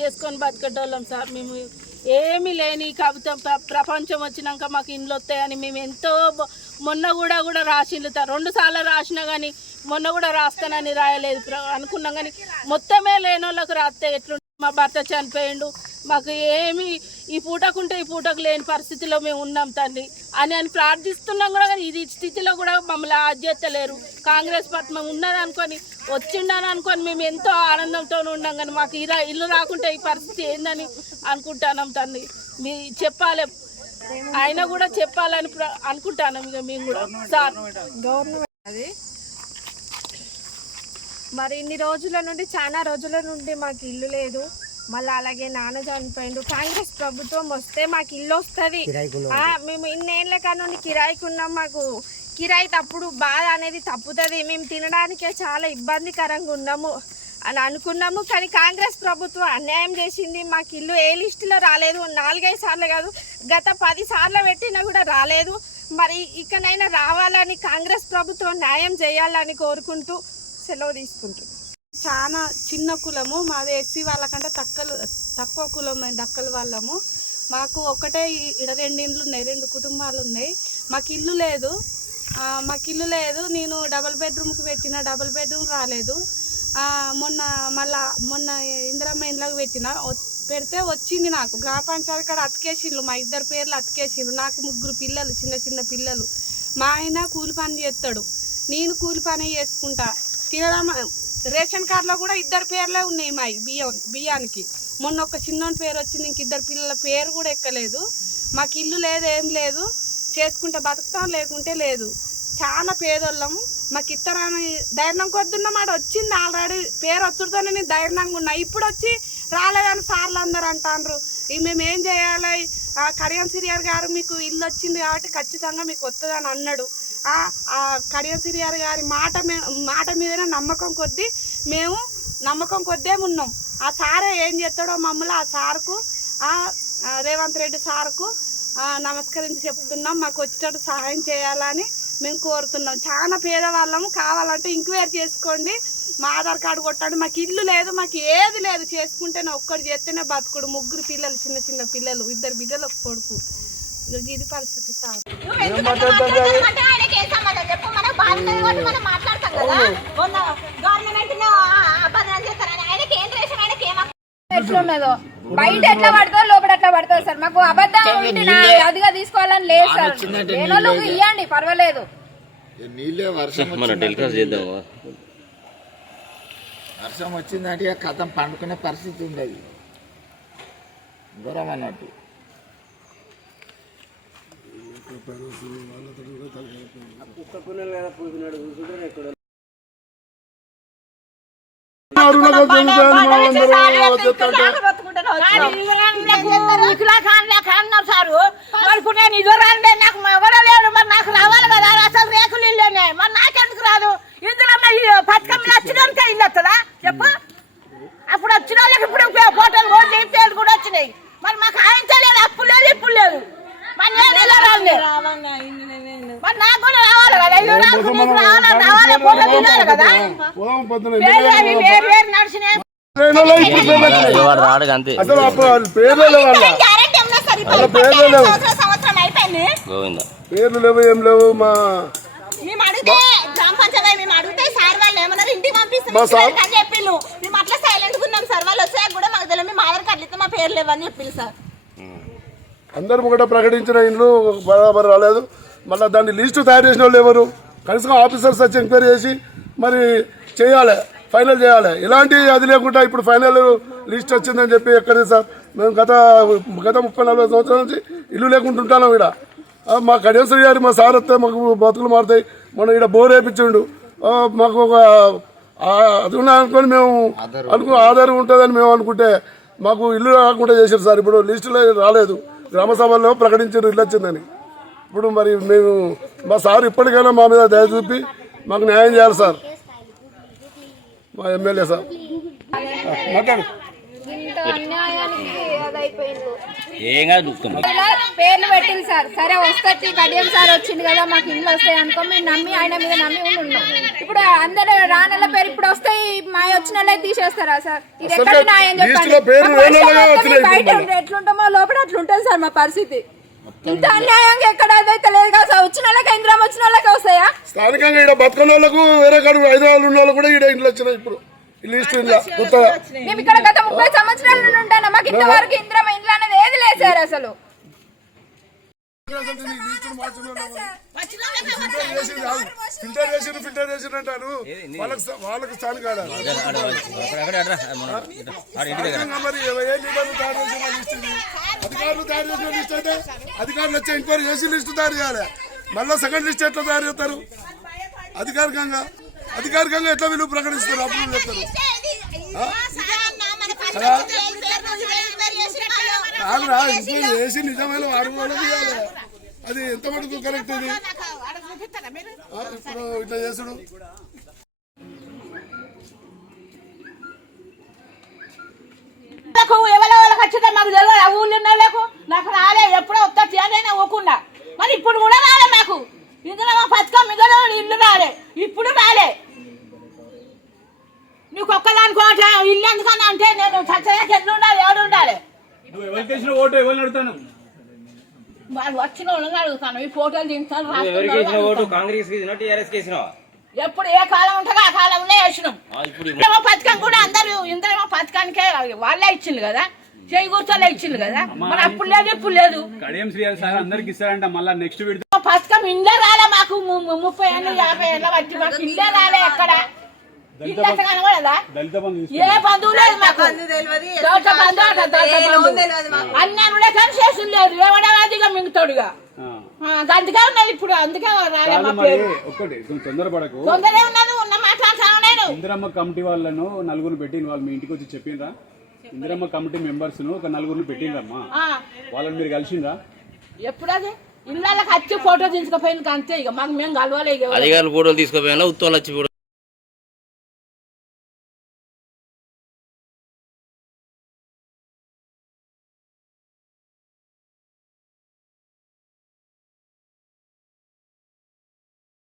చేసుకొని బతికేటోళ్ళం సార్. మేము ఏమీ లేని కవితం ప్ర- ప్రపంచం వచ్చినాక మాకు ఇండ్లు వస్తాయని మేము ఎంతో మొన్న కూడా కూడా రాసిండు రెండు సార్లు రాసినా కానీ మొన్న కూడా రాస్తానని రాయలేదు. అనుకున్నాం కానీ మొత్తమే లేని వాళ్ళకి రాస్తే ఎట్లు మా భర్త చనిపోయిండు. మాకు ఏమి ఈ పూటకుంటే ఈ పూటకు లేని పరిస్థితిలో మేము ఉన్నాం తండ్రి అని అని ప్రార్థిస్తున్నాం కూడా కానీ ఇది స్థితిలో కూడా మమ్మల్ని ఆధ్యతలేరు కాంగ్రెస్ పార్టీ మేము ఉన్నదనుకొని వచ్చిండని అనుకొని మేము ఎంతో ఆనందంతో ఉన్నాం కానీ మాకు ఇలా ఇల్లు రాకుంటే ఈ పరిస్థితి ఏందని అనుకుంటున్నాం తండ్రి మీ చెప్పాలి. ఆయన కూడా చెప్పాలని అనుకుంటున్నాం ఇక మేము కూడా. సార్. అది. మరి ఇన్ని రోజుల నుండి చాలా రోజుల నుండి మాకు ఇల్లు లేదు. మళ్ళీ అలాగే నాన్న చనిపోయిండు. కాంగ్రెస్ ప్రభుత్వం వస్తే మాకు ఇల్లు వస్తుంది. మేము ఇన్నేళ్ళ కానుండి కిరాయికి ఉన్నాం మాకు. కిరాయి తప్పుడు బాధ అనేది తప్పుతుంది. మేము తినడానికే చాలా ఇబ్బందికరంగా ఉన్నాము అని అనుకున్నాము. కానీ కాంగ్రెస్ ప్రభుత్వం అన్యాయం చేసింది. మాకు ఇల్లు ఏ లిస్టులో రాలేదు. నాలుగైదు సార్లు కాదు గత పది సార్లు పెట్టినా కూడా రాలేదు. మరి ఇకనైనా రావాలని కాంగ్రెస్ ప్రభుత్వం న్యాయం చేయాలని కోరుకుంటూ సెలవు తీసుకుంటున్నాం. చాలా చిన్న కులము. మాది ఎస్సీ వాళ్ళకంటే తక్కువ తక్కువ కులం దక్కల వాళ్ళము. మాకు ఒకటే ఇడ ఈడ రెండు ఇండ్లు ఉన్నాయి రెండు కుటుంబాలు ఉన్నాయి మాకు ఇల్లు లేదు. మాకు ఇల్లు లేదు. నేను డబల్ బెడ్రూమ్కి పెట్టిన డబల్ బెడ్రూమ్ రాలేదు. మొన్న మళ్ళా మొన్న ఇందిరమ్మ ఇండ్లకు పెట్టిన. పెడితే వచ్చింది నాకు. గ్రామ పంచాయతీ కాడ అతికేసిండ్రు మా ఇద్దరు పేర్లు అతికేసిండ్రు. నాకు ముగ్గురు పిల్లలు చిన్న చిన్న పిల్లలు. మా ఆయన కూలి పని చేస్తాడు. నేను కూలి పని చేసుకుంటా. తినడం రేషన్ కార్డులో కూడా ఇద్దరు పేర్లే ఉన్నాయి మా బియ్యం బియ్యానికి. మొన్న ఒక చిన్నోని పేరు వచ్చింది ఇంక ఇద్దరు పిల్లల పేరు కూడా ఎక్కలేదు. మాకు ఇల్లు లేదు ఏం లేదు. చేసుకుంటే బతుకుతాం లేకుంటే లేదు. చాలా పేదోళ్ళము మాకు ఇత్తనాన్ని ధైర్యం కొద్దున్నమాట వచ్చింది ఆల్రెడీ. పేరు వచ్చుడుతోనే నేను ధైర్యంగా ఉన్నా. ఇప్పుడు వచ్చి రాలేదని సార్లు అందరు అంటాండ్రు. ఇక మేము ఏం చేయాలి? కడియం సిరియార్ గారు మీకు ఇల్లు వచ్చింది కాబట్టి ఖచ్చితంగా మీకు వస్తుందని అన్నాడు. ఆ కడియం సిరియార్ గారి మాట మీ- మాట మీదనే నమ్మకం కొద్దీ మేము నమ్మకం కొద్దే ఉన్నాం. ఆ సారే ఏం చేస్తాడో మమ్మల్ని ఆ సార్కు ఆ రేవంత్ రెడ్డి సార్కు నమస్కరించి చెప్తున్నాం. మాకు వచ్చేటట్టు సహాయం చేయాలని మేము కోరుతున్నాం. చాలా పేదవాళ్ళము కావాలంటే ఇంక్వైర్ చేసుకోండి. మా ఆధార్ కార్డు కొట్టండి మాకు ఇల్లు లేదు మాకు ఏది లేదు. చేసుకుంటేనే ఒక్కడు చేస్తేనే బతుకుడు. ముగ్గురు పిల్లలు చిన్న చిన్న పిల్లలు ఇద్దరు బిడ్డలు ఒక కొడుకు. ఇది పరిస్థితి సార్. ఎట్లున్నదో బయట ఎట్లా పడుతుందో లోపల ఎట్లా పడుతుంది సార్. మాకు అబద్ధం అదిగా తీసుకోవాలని లేదు సార్. ఇవ్వండి పర్వాలేదు. నీళ్ళే వర్షం మన టెలికాస్ట్ చేద్దామా? వర్షం వచ్చిందంటే ఇక కథం పండుకునే పరిస్థితి ఉండదు. ఘోరం అన్నట్టు. సారు మరి నిజరాలు నేను నాకు ఎవరో లేడు మరి నాకు రావాలి కదా అసలు రేకులు ఇల్లేనే. మరి నాకెందుకు రాదు ఇందులో పథకం వచ్చినాక ఇల్లు వస్తుందా చెప్పు అప్పుడు వచ్చిన వాళ్ళకి ఇప్పుడు ఫోటోలు పోటీ పేర్లు కూడా వచ్చినాయి మరి మాకు ఆయన తెలియదు అప్పుడు లేదు ఇప్పుడు లేదు మరి నేను ఇలా రాలే మరి నాకు కూడా రావాలి కదా ఇల్లు నాకు నీకు రావాలి రావాలి ఫోటో తినాలి కదా? నడిచినాయి రాడు అంతే అసలు పేర్లు లేవు వాళ్ళ గ్యారెంటీ ఏమన్నా సరే వాళ్ళ పేర్లు లేవు సంవత్సరం సంవత్సరం అయిపోయింది గోవింద. పేర్లు లేవు ఏం లేవు మా మేము అడిగితే గ్రామ పంచాయతీ మేము అడిగితే సార్ వాళ్ళు ఏమన్నారు? ఇంటికి పంపిస్తాం మా సార్- అని చెప్పిండు మేము అట్లా సైలెంట్గా ఉన్నాం సార్ వాళ్ళు వచ్చాక కూడా మాకు తెలియదు. మేము ఆధార్ కార్డులు ఇస్తే మా పేరు లేవని సార్. అందరూ కూడా ప్రకటించిన ఇండ్లు బరాబర్ రాలేదు. మళ్ళీ దాన్ని లిస్టు తయారు చేసిన వాళ్ళు ఎవరు? కనీసం ఆఫీసర్స్ వచ్చి ఎంక్వైరీ చేసి మరి చేయాలి ఫైనల్ చేయాలి. ఇలాంటి అది లేకుండా ఇప్పుడు ఫైనల్ లిస్ట్ వచ్చిందని చెప్పి ఎక్కడ సార్ మేము గత గత ముప్పై నలభై సంవత్సరాల నుంచి ఇల్లు లేకుండా ఉంటాను ఇక్కడ. మా కడియశ్రీ గారు మా సార్ వస్తే మాకు బతుకులు మారుతాయి. మనం ఇక్కడ బోర్ వేయించిండు మాకు ఒక అది ఉన్నా అనుకొని మేము అనుకో ఆధారం ఉంటుందని మేము అనుకుంటే మాకు ఇల్లు రాకుండా చేశారు సార్. ఇప్పుడు లిస్టులో రాలేదు. గ్రామ సభల్లో ప్రకటించారు ఇల్లు వచ్చిందని. ఇప్పుడు మరి మేము మా సార్ ఇప్పటికైనా మా మీద దయ చూపి మాకు న్యాయం చేయాలి సార్. మా ఎమ్మెల్యే సార్. మాట్లాడు. ఏం కాదు పేర్లు పెట్టింది సార్. సరే వస్తే కడియం సార్ వచ్చింది కదా మాకు ఇంట్లో వస్తాయి అనుకో మేము నమ్మి ఆయన మీద నమ్మి ఉన్నాం ఇప్పుడు అందరు రానల పేరు ఇప్పుడు వస్తాయి మా వచ్చిన తీసేస్తారా సార్? ఇది ఎక్కడ అసలు న్యాయం చెప్పండి. బయట ఎట్లుంటామో లోపల అట్లుంటుంది సార్ మా పరిస్థితి. ఇంత అన్యాయంగా ఎక్కడ అదైతే లేదు కదా వచ్చిన వాళ్ళకి ఇంద్రం వచ్చిన వాళ్ళకి వస్తాయా? స్థానికంగా ఇక్కడ బతుకున్న వాళ్ళకు వేరే కాడు హైదరాబాద్ ఉన్న వాళ్ళు కూడా ఇక్కడ ఇంట్లో వచ్చినాయి ఇప్పుడు. ఈ లిస్ట్ ఇంట్లో కొత్తగా. మేము ఇక్కడ గత ముప్పై సంవత్సరాల నుండి ఉంటాను మాకు ఇంతవరకు ఇంద్రం ఇంట్లో అనేది ఏది లేదు సార్ అసలు. ఫిల్టర్ చేసి ఫిల్టర్ చేసి అంటారు వాళ్ళకి వాళ్ళకి స్థానికంగా మరి తయారు చేసిన లిస్ట్ అధికారులు తయారు చేసిన లిస్ట్ అయితే అధికారులు వచ్చి ఎంక్వైరీ చేసి లిస్ట్ తయారు చేయాలి మళ్ళీ సెకండ్ లిస్ట్ ఎట్లా తయారు చేస్తారు అధికారికంగా అధికారికంగా ఎట్లా వీళ్ళు ప్రకటిస్తారు అప్పుడు చెప్తారు కాదురా ఎంక్వైరీ చేసి నిజమైన వారు వాళ్ళకి. అది ఎంత మటుకు కరెక్ట్ ఇది? ఆ, ఇప్పుడు ఇట్లా చేసుడు నాకు ఎవరో వాళ్ళకి వచ్చిందో మాకు తెలియదు. ఆ ఊళ్ళో ఉన్న వాళ్ళకు నాకు రాలే ఎప్పుడో వస్తా తేదైనా ఊకుండా మరి ఇప్పుడు కూడా రాలే మాకు. ఇందులో మా పథకం ఇందులో ఇల్లు రాలే. ఇప్పుడు రాలే. నీకు ఒక్కదానికి ఒకటి ఇల్లు ఎందుకని అంటే నేను చచ్చడానికి ఎల్లు ఉండాలి ఎవడు ఉండాలి నువ్వు ఎవరికి ఓటు వాళ్ళు వచ్చిన వాళ్ళని అడుగుతాను. ఈ ఫోటోలు దించాను ఎవరికి వేసిన ఓటు? రాస్తున్నాను కాంగ్రెస్కి వేసినా టీఆర్ఎస్కి వేసినావా? ఎప్పుడు ఏ కాలం ఉంటుందో ఆ కాలంలో వేసినాం. ఆ, ఇప్పుడు ఇంద్రమ్మ పథకం కూడా అందరూ ఇంద్రమ్మ పథకానికే వాళ్ళే ఇచ్చింది కదా. చేయి కూర్చోలే ఇచ్చింది కదా. మరి అప్పుడు లేదు ఇప్పుడు లేదు. కడియం శ్రీయాల్ సార్ అందరికి ఇస్తారంట మళ్ళీ నెక్స్ట్ విడత మా పథకం ఇల్లే రాలే మాకు ముప్పై ఏళ్ళు యాభై ఏళ్ళ వచ్చి మాకు ఇల్లే రాలే ఎక్కడ? దళిత బంధు ఏ బంధువు లేదు మాకు? అట. అన్నీ కానీ చేసి లేదు. మింగుతాడుగా? అందుకే ఉన్నది ఇప్పుడు అందుకే రాలే కాదు మా మరి పేరు. ఒక్కటి కొంచెం తొందరపడకు. తొందరే ఉన్నది ఉన్న మాట్లాడుతాను నేను. ఇందిరమ్మ కమిటీ వాళ్ళను నలుగురు పెట్టిన వాళ్ళు మీ ఇంటికి వచ్చి చెప్పిండ్రా ఇందిరమ్మ కమిటీ మెంబర్స్ను ఒక నలుగురిని పెట్టిండ్రమ్మా ఆ, వాళ్ళని మీరు కలిసిండ్రా? ఎప్పుడు అది ఇళ్ళకి వచ్చి ఫోటో తీసుకుపోయింది అంతే ఇక. మాకు మేము కలవాలి అధికారులు ఫోటోలు తీసుకోపోయినా ఉత్తోళ్ళు వచ్చి